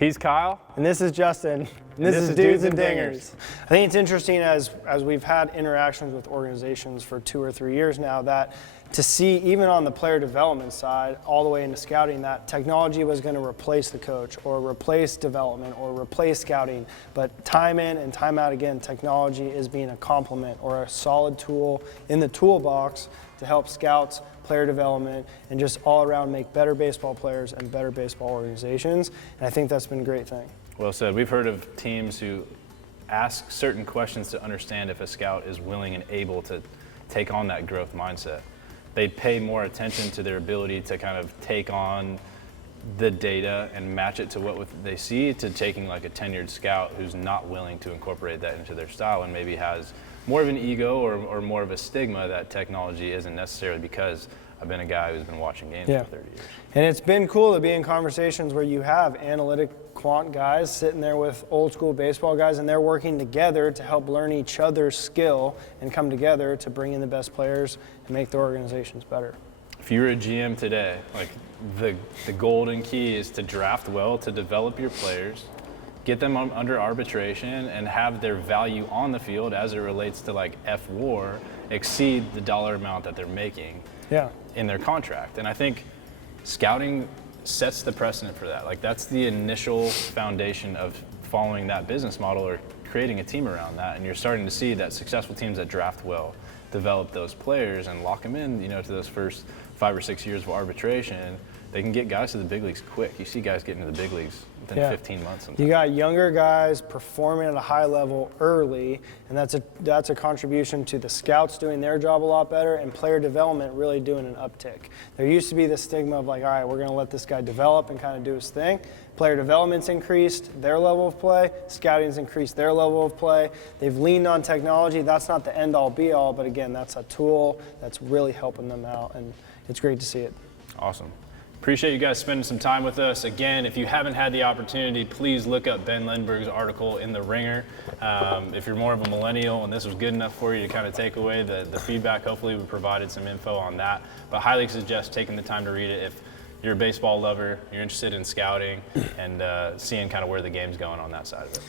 He's Kyle. And this is Justin. And this is Dudes and Dingers. I think it's interesting as we've had interactions with organizations for 2 or 3 years now that to see even on the player development side all the way into scouting that technology was going to replace the coach or replace development or replace scouting. But time in and time out again, technology is being a complement or a solid tool in the toolbox to help scouts, player development, and just all around make better baseball players and better baseball organizations. And I think that's been a great thing. Well said. We've heard of teams who ask certain questions to understand if a scout is willing and able to take on that growth mindset. They pay more attention to their ability to kind of take on the data and match it to what they see to taking like a tenured scout who's not willing to incorporate that into their style and maybe has more of an ego or more of a stigma that technology isn't necessarily because I've been a guy who's been watching games for 30 years. And it's been cool to be in conversations where you have analytic quant guys sitting there with old school baseball guys and they're working together to help learn each other's skill and come together to bring in the best players and make the organizations better. If you were a GM today, like the golden key is to draft well, to develop your players, get them under arbitration, and have their value on the field as it relates to like F-WAR exceed the dollar amount that they're making in their contract. And I think scouting sets the precedent for that. Like that's the initial foundation of following that business model or creating a team around that. And you're starting to see that successful teams that draft well develop those players and lock them in, to those first 5 or 6 years of arbitration. They can get guys to the big leagues quick. You see guys get into the big leagues within 15 months. Sometimes. You got younger guys performing at a high level early, and that's a contribution to the scouts doing their job a lot better and player development really doing an uptick. There used to be the stigma of like, all right, we're going to let this guy develop and kind of do his thing. Player development's increased their level of play. Scouting's increased their level of play. They've leaned on technology. That's not the end-all, be-all, but again, that's a tool that's really helping them out, and it's great to see it. Awesome. Appreciate you guys spending some time with us. Again, if you haven't had the opportunity, please look up Ben Lindbergh's article in The Ringer. If you're more of a millennial and this was good enough for you to kind of take away the feedback, hopefully we provided some info on that. But highly suggest taking the time to read it if you're a baseball lover, you're interested in scouting, and seeing kind of where the game's going on that side of it.